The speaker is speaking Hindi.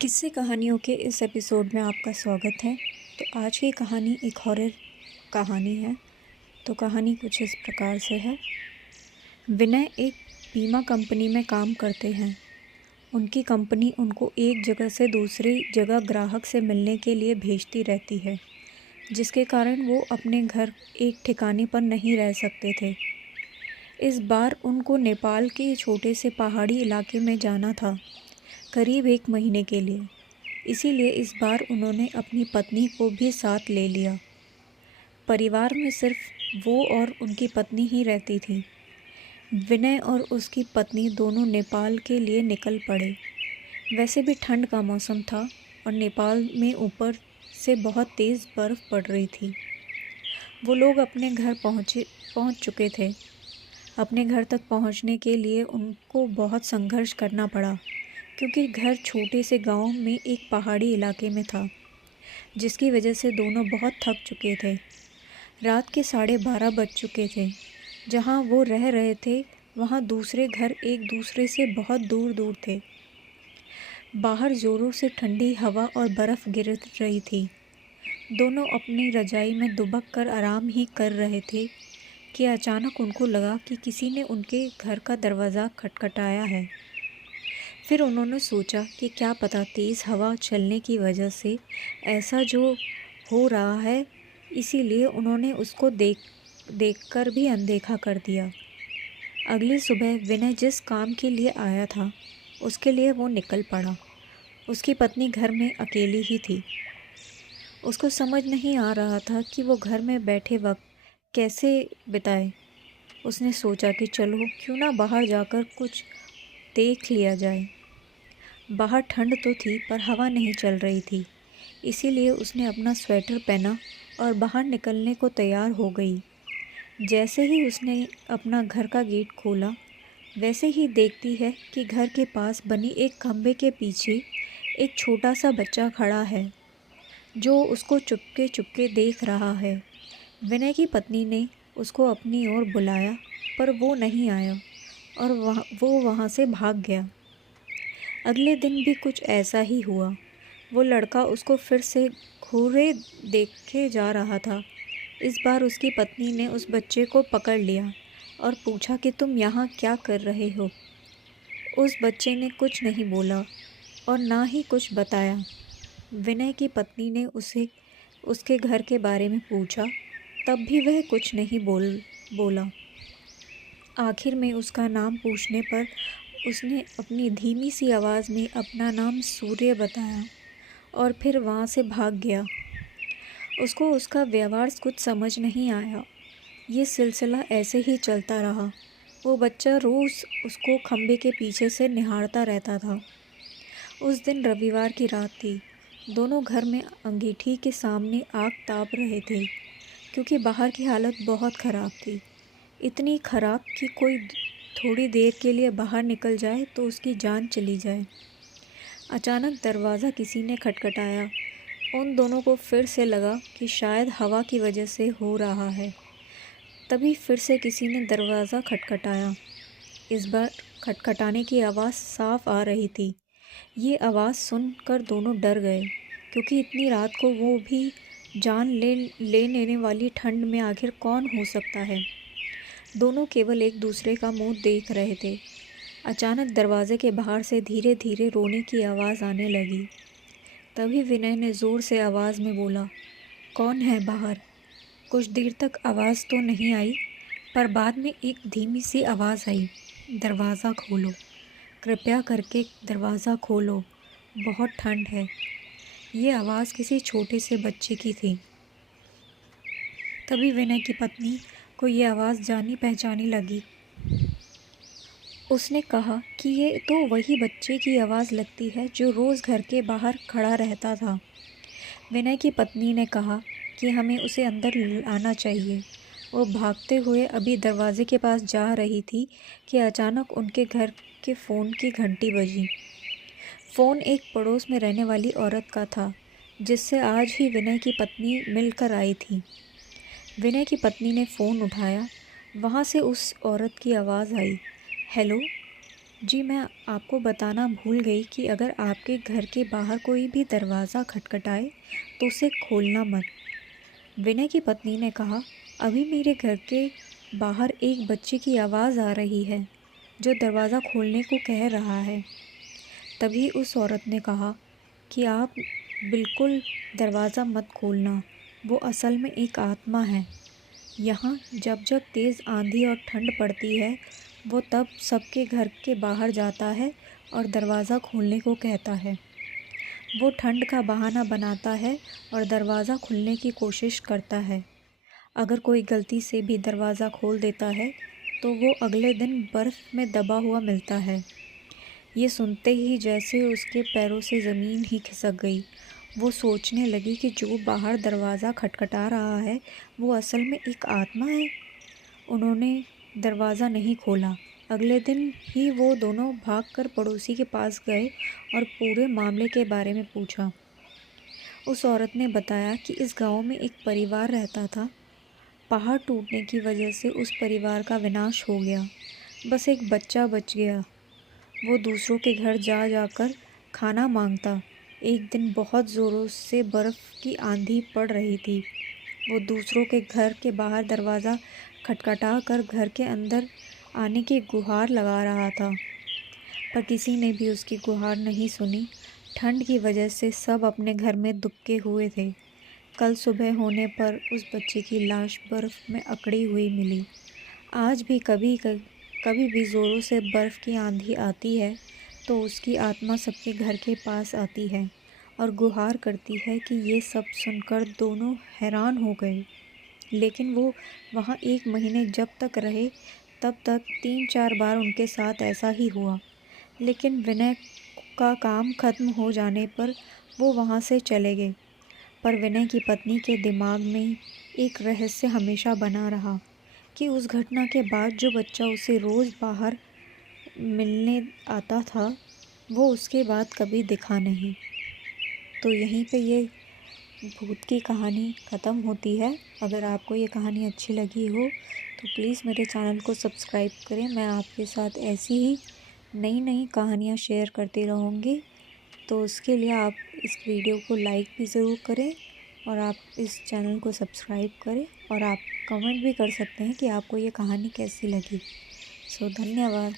किस्से कहानियों के इस एपिसोड में आपका स्वागत है। तो आज की कहानी एक हॉरर कहानी है। तो कहानी कुछ इस प्रकार से है। विनय एक बीमा कंपनी में काम करते हैं। उनकी कंपनी उनको एक जगह से दूसरी जगह ग्राहक से मिलने के लिए भेजती रहती है, जिसके कारण वो अपने घर एक ठिकाने पर नहीं रह सकते थे। इस बार उनको नेपाल के छोटे से पहाड़ी इलाके में जाना था, करीब 1 महीने के लिए। इसीलिए इस बार उन्होंने अपनी पत्नी को भी साथ ले लिया। परिवार में सिर्फ वो और उनकी पत्नी ही रहती थी। विनय और उसकी पत्नी दोनों नेपाल के लिए निकल पड़े। वैसे भी ठंड का मौसम था और नेपाल में ऊपर से बहुत तेज़ बर्फ़ पड़ रही थी। वो लोग अपने घर पहुंच चुके थे। अपने घर तक पहुंचने के लिए उनको बहुत संघर्ष करना पड़ा, क्योंकि घर छोटे से गांव में एक पहाड़ी इलाके में था, जिसकी वजह से दोनों बहुत थक चुके थे। रात के 12:30 बज चुके थे। जहां वो रह रहे थे वहां दूसरे घर एक दूसरे से बहुत दूर दूर थे। बाहर ज़ोरों से ठंडी हवा और बर्फ़ गिर रही थी। दोनों अपनी रजाई में दुबक कर आराम ही कर रहे थे कि अचानक उनको लगा कि किसी ने उनके घर का दरवाज़ा खटखटाया है। फिर उन्होंने सोचा कि क्या पता तेज़ हवा चलने की वजह से ऐसा जो हो रहा है, इसीलिए उन्होंने उसको देखकर भी अनदेखा कर दिया। अगली सुबह विनय जिस काम के लिए आया था उसके लिए वो निकल पड़ा। उसकी पत्नी घर में अकेली ही थी। उसको समझ नहीं आ रहा था कि वो घर में बैठे वक्त कैसे बिताए। उसने सोचा कि चलो क्यों ना बाहर जाकर कुछ देख लिया जाए। बाहर ठंड तो थी पर हवा नहीं चल रही थी, इसीलिए उसने अपना स्वेटर पहना और बाहर निकलने को तैयार हो गई। जैसे ही उसने अपना घर का गेट खोला, वैसे ही देखती है कि घर के पास बनी एक खंभे के पीछे एक छोटा सा बच्चा खड़ा है, जो उसको चुपके चुपके देख रहा है। विनय की पत्नी ने उसको अपनी ओर बुलाया, पर वो नहीं आया और वो वहाँ से भाग गया। अगले दिन भी कुछ ऐसा ही हुआ। वो लड़का उसको फिर से घूरे देखे जा रहा था। इस बार उसकी पत्नी ने उस बच्चे को पकड़ लिया और पूछा कि तुम यहाँ क्या कर रहे हो। उस बच्चे ने कुछ नहीं बोला और ना ही कुछ बताया। विनय की पत्नी ने उसे उसके घर के बारे में पूछा, तब भी वह कुछ नहीं बोला। आखिर में उसका नाम पूछने पर उसने अपनी धीमी सी आवाज़ में अपना नाम सूर्य बताया और फिर वहाँ से भाग गया। उसको उसका व्यवहार कुछ समझ नहीं आया। ये सिलसिला ऐसे ही चलता रहा। वो बच्चा रोज़ उसको खंबे के पीछे से निहारता रहता था। उस दिन रविवार की रात थी। दोनों घर में अंगीठी के सामने आग ताप रहे थे, क्योंकि बाहर की हालत बहुत ख़राब थी। इतनी ख़राब कि कोई थोड़ी देर के लिए बाहर निकल जाए तो उसकी जान चली जाए। अचानक दरवाज़ा किसी ने खटखटाया। उन दोनों को फिर से लगा कि शायद हवा की वजह से हो रहा है। तभी फिर से किसी ने दरवाज़ा खटखटाया। इस बार खटखटाने की आवाज़ साफ आ रही थी। ये आवाज़ सुनकर दोनों डर गए, क्योंकि इतनी रात को वो भी जान ले लेने वाली ठंड में आखिर कौन हो सकता है। दोनों केवल एक दूसरे का मुंह देख रहे थे। अचानक दरवाजे के बाहर से धीरे धीरे रोने की आवाज़ आने लगी। तभी विनय ने ज़ोर से आवाज़ में बोला, कौन है बाहर? कुछ देर तक आवाज़ तो नहीं आई, पर बाद में एक धीमी सी आवाज़ आई, दरवाज़ा खोलो, कृपया करके दरवाज़ा खोलो, बहुत ठंड है। ये आवाज़ किसी छोटे से बच्चे की थी। तभी विनय की पत्नी को ये आवाज़ जानी पहचानी लगी। उसने कहा कि ये तो वही बच्चे की आवाज़ लगती है जो रोज़ घर के बाहर खड़ा रहता था। विनय की पत्नी ने कहा कि हमें उसे अंदर लाना चाहिए। वो भागते हुए अभी दरवाजे के पास जा रही थी कि अचानक उनके घर के फ़ोन की घंटी बजी। फ़ोन एक पड़ोस में रहने वाली औरत का था, जिससे आज ही विनय की पत्नी मिलकर आई थी। विनय की पत्नी ने फ़ोन उठाया। वहाँ से उस औरत की आवाज़ आई, हेलो, जी, मैं आपको बताना भूल गई कि अगर आपके घर के बाहर कोई भी दरवाज़ा खटखटाए तो उसे खोलना मत। विनय की पत्नी ने कहा, अभी मेरे घर के बाहर एक बच्चे की आवाज़ आ रही है जो दरवाज़ा खोलने को कह रहा है। तभी उस औरत ने कहा कि आप बिल्कुल दरवाज़ा मत खोलना, वो असल में एक आत्मा है। यहाँ जब जब तेज़ आंधी और ठंड पड़ती है वो तब सबके घर के बाहर जाता है और दरवाज़ा खोलने को कहता है। वो ठंड का बहाना बनाता है और दरवाज़ा खुलने की कोशिश करता है। अगर कोई गलती से भी दरवाज़ा खोल देता है तो वो अगले दिन बर्फ़ में दबा हुआ मिलता है। ये सुनते ही जैसे उसके पैरों से ज़मीन ही खिसक गई। वो सोचने लगी कि जो बाहर दरवाज़ा खटखटा रहा है वो असल में एक आत्मा है। उन्होंने दरवाज़ा नहीं खोला। अगले दिन ही वो दोनों भागकर पड़ोसी के पास गए और पूरे मामले के बारे में पूछा। उस औरत ने बताया कि इस गांव में एक परिवार रहता था। पहाड़ टूटने की वजह से उस परिवार का विनाश हो गया। बस एक बच्चा बच गया। वो दूसरों के घर जा जाकर खाना मांगता। एक दिन बहुत ज़ोरों से बर्फ़ की आंधी पड़ रही थी। वो दूसरों के घर के बाहर दरवाज़ा खटखटा कर घर के अंदर आने की गुहार लगा रहा था, पर किसी ने भी उसकी गुहार नहीं सुनी। ठंड की वजह से सब अपने घर में दुबके हुए थे। कल सुबह होने पर उस बच्चे की लाश बर्फ़ में अकड़ी हुई मिली। आज भी कभी भी ज़ोरों से बर्फ़ की आंधी आती है तो उसकी आत्मा सबके घर के पास आती है और गुहार करती है कि ये सब सुनकर दोनों हैरान हो गए। लेकिन वो वहाँ 1 महीने जब तक रहे तब तक 3-4 बार उनके साथ ऐसा ही हुआ। लेकिन विनय का काम खत्म हो जाने पर वो वहाँ से चले गए। पर विनय की पत्नी के दिमाग में एक रहस्य हमेशा बना रहा कि उस घटना के बाद जो बच्चा उसे रोज़ बाहर मिलने आता था वो उसके बाद कभी दिखा नहीं। तो यहीं पे ये भूत की कहानी ख़त्म होती है। अगर आपको ये कहानी अच्छी लगी हो तो प्लीज़ मेरे चैनल को सब्सक्राइब करें। मैं आपके साथ ऐसी ही नई नई कहानियाँ शेयर करती रहूँगी। तो उसके लिए आप इस वीडियो को लाइक भी ज़रूर करें और आप इस चैनल को सब्सक्राइब करें और आप कमेंट भी कर सकते हैं कि आपको ये कहानी कैसी लगी। सो धन्यवाद।